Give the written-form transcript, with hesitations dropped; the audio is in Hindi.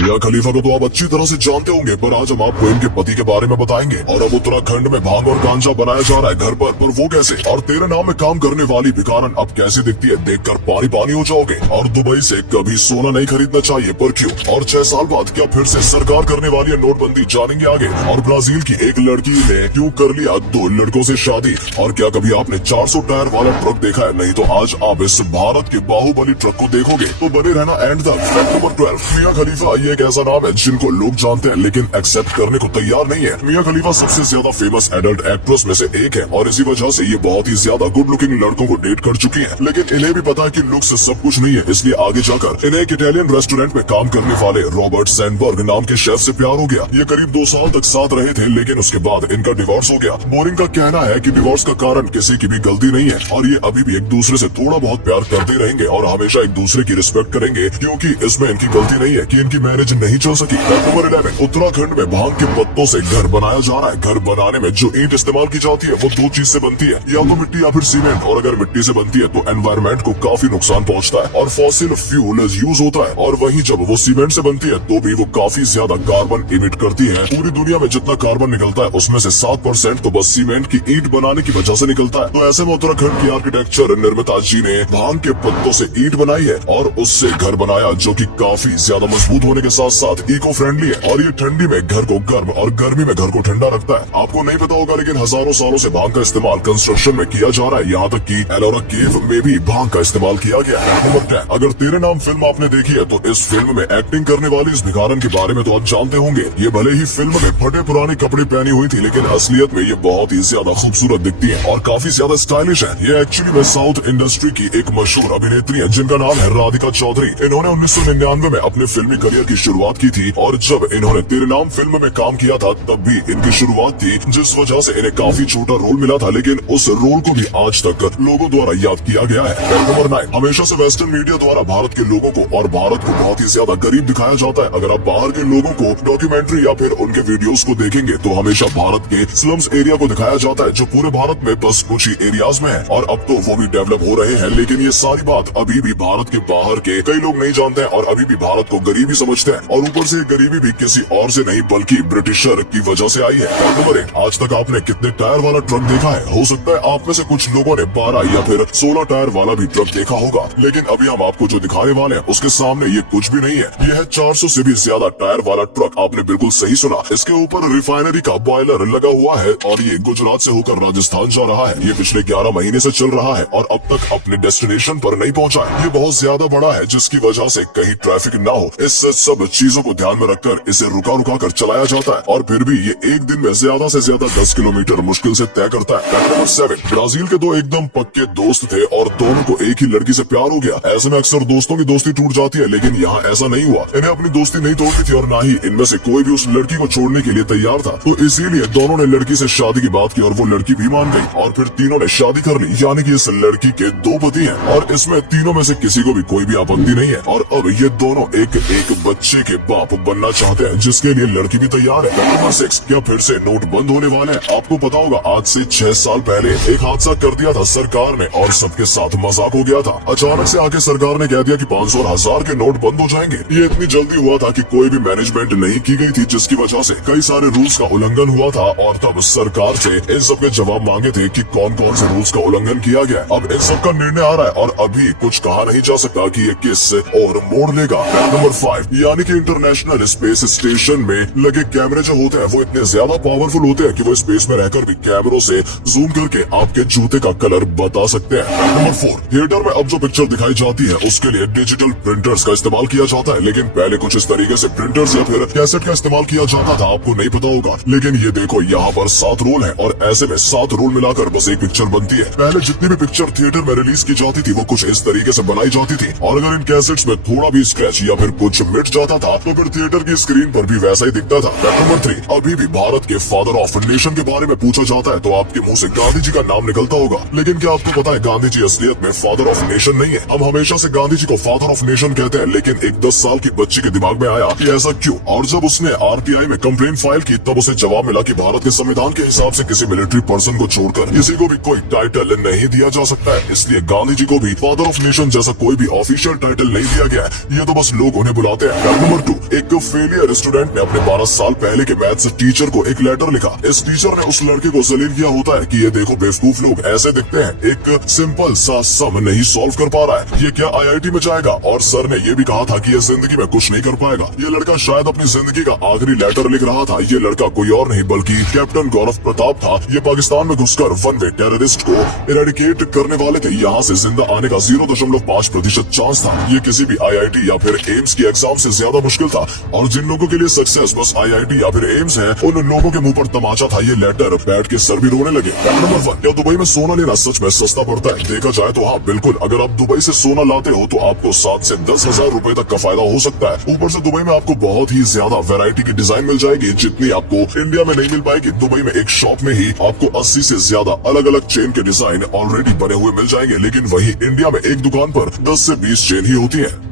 मियां खलीफा को तो आप अच्छी तरह से जानते होंगे, पर आज हम आपको इनके पति के बारे में बताएंगे। और अब उत्तराखंड में भांग और गांजा बनाया जा रहा है घर पर वो कैसे? और तेरे नाम में काम करने वाली भिखारन अब कैसी दिखती है, देखकर पानी पानी हो जाओगे। और दुबई से कभी सोना नहीं खरीदना चाहिए, पर क्यों? और 6 साल बाद क्या फिर से सरकार करने वाली है नोटबंदी, जानेंगे आगे। और ब्राजील की एक लड़की ने क्यों कर लिया 2 लड़कों से शादी। और क्या कभी आपने 400 टायर वाला ट्रक देखा है? नहीं तो आज आप इस भारत के बाहुबली ट्रक को देखोगे, तो बने रहना एंड तक। फैक्ट नंबर 12, मियां खलीफा ये एक ऐसा नाम है जिनको लोग जानते हैं लेकिन एक्सेप्ट करने को तैयार नहीं है। मियां खलीफा सबसे ज्यादा फेमस एडल्ट एक्ट्रेस में से एक है और इसी वजह से ये बहुत ही ज्यादा गुड लुकिंग लड़कों को डेट कर चुकी है। लेकिन इन्हें भी पता है कि लुक से सब कुछ नहीं है, इसलिए आगे जाकर इन्हें एक इटालियन रेस्टोरेंट में काम करने वाले रॉबर्ट सैंडबर्ग नाम के शेफ से प्यार हो गया। ये करीब 2 साल तक साथ रहे थे, लेकिन उसके बाद इनका डिवोर्स हो गया। बोरिंग का कहना है कि डिवोर्स का कारण किसी की भी गलती नहीं है और ये अभी भी एक दूसरे से थोड़ा बहुत प्यार करते रहेंगे और हमेशा एक दूसरे की रिस्पेक्ट करेंगे, क्योंकि इसमें इनकी गलती नहीं है कि इनकी मैरिज नहीं चल सकी। नंबर 11, उत्तराखंड में भांग के पत्तों से घर बनाया जा रहा है। घर बनाने में जो ईंट इस्तेमाल की जाती है वो 2 चीज से बनती है, या तो मिट्टी या फिर सीमेंट। और अगर मिट्टी से बनती है तो एनवायरमेंट को काफी नुकसान पहुंचता है और फॉसिल फ्यूल यूज होता है। और वहीं जब वो सीमेंट से बनती है तो भी वो काफी ज्यादा कार्बन इमिट करती है। पूरी दुनिया में जितना कार्बन निकलता है उसमें से 7% तो बस सीमेंट की ईंट बनाने की वजह से निकलता है। तो ऐसे में उत्तराखंड की आर्किटेक्चर निर्मिता जी ने भांग के पत्तों से ईंट बनाई है और उससे घर बनाया, जो कि काफी ज्यादा मजबूत होने के साथ साथ इको फ्रेंडली है। और ये ठंडी में घर को गर्म और गर्मी में घर को ठंडा रखता है। आपको नहीं पता होगा लेकिन हजारों सालों से भांग का इस्तेमाल कंस्ट्रक्शन में किया जा रहा है, यहाँ तक कि एलोरा केव में भी भांग का इस्तेमाल किया गया है। नंबर 10, अगर तेरे नाम फिल्म आपने देखी है तो इस फिल्म में एक्टिंग करने वाली इस भिखारन के बारे में तो आप जानते होंगे। ये भले ही फिल्म में फटे पुराने कपड़े पहनी हुई थी, लेकिन असलियत में ये बहुत ही ज्यादा खूबसूरत दिखती है और काफी ज्यादा स्टाइलिश है। ये एक्चुअली में साउथ इंडस्ट्री की एक मशहूर अभिनेत्री है जिनका नाम है राधिका चौधरी। इन्होंने 1999 में अपने फिल्मी करियर की शुरुआत की थी और जब इन्होंने तेरे नाम फिल्म में काम किया था तब भी इनकी शुरुआत थी, जिस वजह से इन्हें काफी छोटा रोल मिला था, लेकिन उस रोल को भी आज तक लोगों द्वारा याद किया गया है। नंबर 9, हमेशा से वेस्टर्न मीडिया द्वारा भारत के लोगों को और भारत को बहुत ही ज्यादा गरीब दिखाया जाता है। अगर आप बाहर के लोगों को डॉक्यूमेंट्री या फिर उनके वीडियोस को देखेंगे तो हमेशा भारत के स्लम्स एरिया को दिखाया जाता है, जो पूरे भारत में बस कुछ ही एरियाज में है और अब तो वो भी डेवलप हो रहे हैं। लेकिन ये सारी बात अभी भी भारत के बाहर के कई लोग नहीं जानते हैं और अभी भी भारत को गरीबी समझते हैं। और ऊपर से गरीबी भी किसी और से नहीं बल्कि ब्रिटिशर की वजह से आई है। नंबर 1, आज तक आपने कितने टायर वाला ट्रक देखा है? हो सकता है आप में से कुछ लोगों ने 12 या फिर 16 टायर वाला भी ट्रक देखा होगा, लेकिन अभी हम आपको जो दिखाने वाले हैं उसके सामने ये कुछ भी नहीं है। यह है 400 से भी ज्यादा टायर वाला ट्रक। आपने बिल्कुल सही सुना, इसके ऊपर रिफाइनरी का बॉयलर लगा हुआ है और ये गुजरात से होकर राजस्थान जा रहा है। ये पिछले 11 महीने से चल रहा है और अब तक अपने डेस्टिनेशन पर नहीं पहुंचा है। ये बहुत ज्यादा बड़ा है जिसकी वजह से कहीं ट्रैफिक ना हो, इस सब चीजों को ध्यान में रखकर इसे रुका रुका कर चलाया जाता है और फिर भी ये एक दिन में ज्यादा से ज्यादा 10 किलोमीटर मुश्किल से तय करता है। नंबर 7, ब्राजील के 2 एकदम पक्के दोस्त थे और दोनों को एक ही लड़की से प्यार हो गया। ऐसे में अक्सर दोस्तों की दोस्ती टूट जाती है, लेकिन यहाँ ऐसा नहीं हुआ। इन्हें अपनी दोस्ती नहीं तोड़नी थी और न ही इनमें से कोई भी उस लड़की को छोड़ने के लिए तैयार था, तो इसीलिए दोनों ने लड़की से शादी की बात की और वो लड़की भी मान गई और फिर तीनों ने शादी कर ली। यानी कि इस लड़की के 2 पति हैं और इसमें तीनों में से किसी को भी कोई भी आपत्ति नहीं है और अब ये दोनों एक बच्चे के बाप बनना चाहते हैं, जिसके लिए लड़की भी तैयार है। नंबर 6, क्या फिर से नोट बंद होने वाले हैं? आपको पता होगा आज से 6 साल पहले एक हादसा कर दिया था सरकार ने और सबके साथ मजाक हो गया था। अचानक से आके सरकार ने कह दिया कि 500 और 1000 के नोट बंद हो जाएंगे। ये इतनी जल्दी हुआ था कि कोई भी मैनेजमेंट नहीं की गई थी, जिसकी वजह से कई सारे रूल्स का उल्लंघन हुआ था और तब सरकार से इन सब के जवाब मांगे थे कि कौन कौन से रूल्स का उल्लंघन किया गया। अब इन सब का निर्णय आ रहा है और अभी कुछ कहा नहीं जा सकता कि ये किस और मोड़ लेगा। नंबर 5, यानी कि इंटरनेशनल स्पेस स्टेशन में लगे कैमरे जो होते हैं वो इतने ज्यादा पावरफुल होते हैं कि वो स्पेस में रहकर भी कैमरों से जूम करके आपके जूते का कलर बता सकते हैं। नंबर 4, थिएटर में अब जो पिक्चर दिखाई जाती है उसके लिए डिजिटल प्रिंटर्स का इस्तेमाल किया जाता है, लेकिन पहले कुछ इस तरीके से प्रिंटर्स या फिर कैसेट का इस्तेमाल किया जाता था। आपको नहीं पता होगा, लेकिन ये देखो यहाँ पर 7 रोल है और ऐसे में 7 रोल मिलाकर बस एक पिक्चर बनती है। पहले जितनी भी पिक्चर थिएटर में रिलीज की जाती थी वो कुछ इस तरीके से बनाई जाती थी और अगर इन कैसेट्स में थोड़ा भी स्क्रैच या फिर कुछ मिट जाता था तो फिर थिएटर की स्क्रीन पर भी वैसा ही दिखता था। नंबर 3, अभी भी भारत के फादर ऑफ नेशन के बारे में पूछा जाता है तो आपके मुंह से गांधी जी का नाम निकलता होगा, लेकिन क्या आपको पता है गांधी जी असलियत में फादर ऑफ नेशन नहीं है। हम हमेशा से गांधी जी को फादर ऑफ नेशन कहते हैं, लेकिन एक 10 साल की बच्ची के दिमाग में आया कि ऐसा क्यों, और जब उसने आरटीआई में कंप्लेंट फाइल की तब उसे जवाब मिला कि भारत के संविधान के हिसाब से किसी मिलिट्री पर्सन को छोड़कर किसी को भी कोई टाइटल नहीं दिया जा सकता है, इसलिए गांधी जी को भी फादर ऑफ नेशन जैसा कोई भी ऑफिशियल टाइटल नहीं दिया गया है। ये तो बस लोग उन्हें बुलाते हैं। फैक्ट नंबर 2, एक फेलियर स्टूडेंट ने अपने 12 साल पहले के मैथ्स टीचर को एक लेटर लिखा। इस टीचर ने उस लड़के को जलील किया होता है कि ये देखो बेवकूफ लोग ऐसे दिखते हैं, एक सिंपल सा सम नहीं सॉल्व कर पा रहा है, ये क्या आईआईटी में जाएगा। और सर ने ये भी कहा था कि ये जिंदगी में कुछ नहीं कर पाएगा। ये लड़का शायद अपनी जिंदगी का आखिरी लेटर लिख रहा था। ये लड़का कोई और नहीं बल्कि कैप्टन गौरव प्रताप था। ये पाकिस्तान में घुसकर वन वे टेररिस्ट को इरेडिकेट करने वाले थे। यहाँ से जिंदा आने का 0.5% चांस था। ये किसी भी आईआईटी या फिर एम्स की एग्जाम से ज्यादा मुश्किल था। और जिन लोगों के लिए सक्सेस बस आईआईटी या फिर एम्स है, उन लोगों के मुंह पर तमाचा था ये लेटर। बैठ के सर भी रोने लगे। नंबर 1, क्या दुबई में सोना लेना सच में सस्ता पड़ता है? देखा जाए तो हाँ बिल्कुल। अगर आप दुबई से सोना लाते हो तो आपको 7 से 10 हजार रुपए तक का फायदा हो सकता है। ऊपर से दुबई में आपको बहुत ही ज्यादा वैरायटी की डिजाइन मिल जाएगी जितनी आपको इंडिया में नहीं मिल पाएगी। दुबई में एक शॉप में ही आपको 80 से ज्यादा अलग अलग चेन के डिजाइन ऑलरेडी बने हुए मिल जाएंगे, लेकिन वही इंडिया में एक दुकान पर 10 से 20 चेन ही होती है।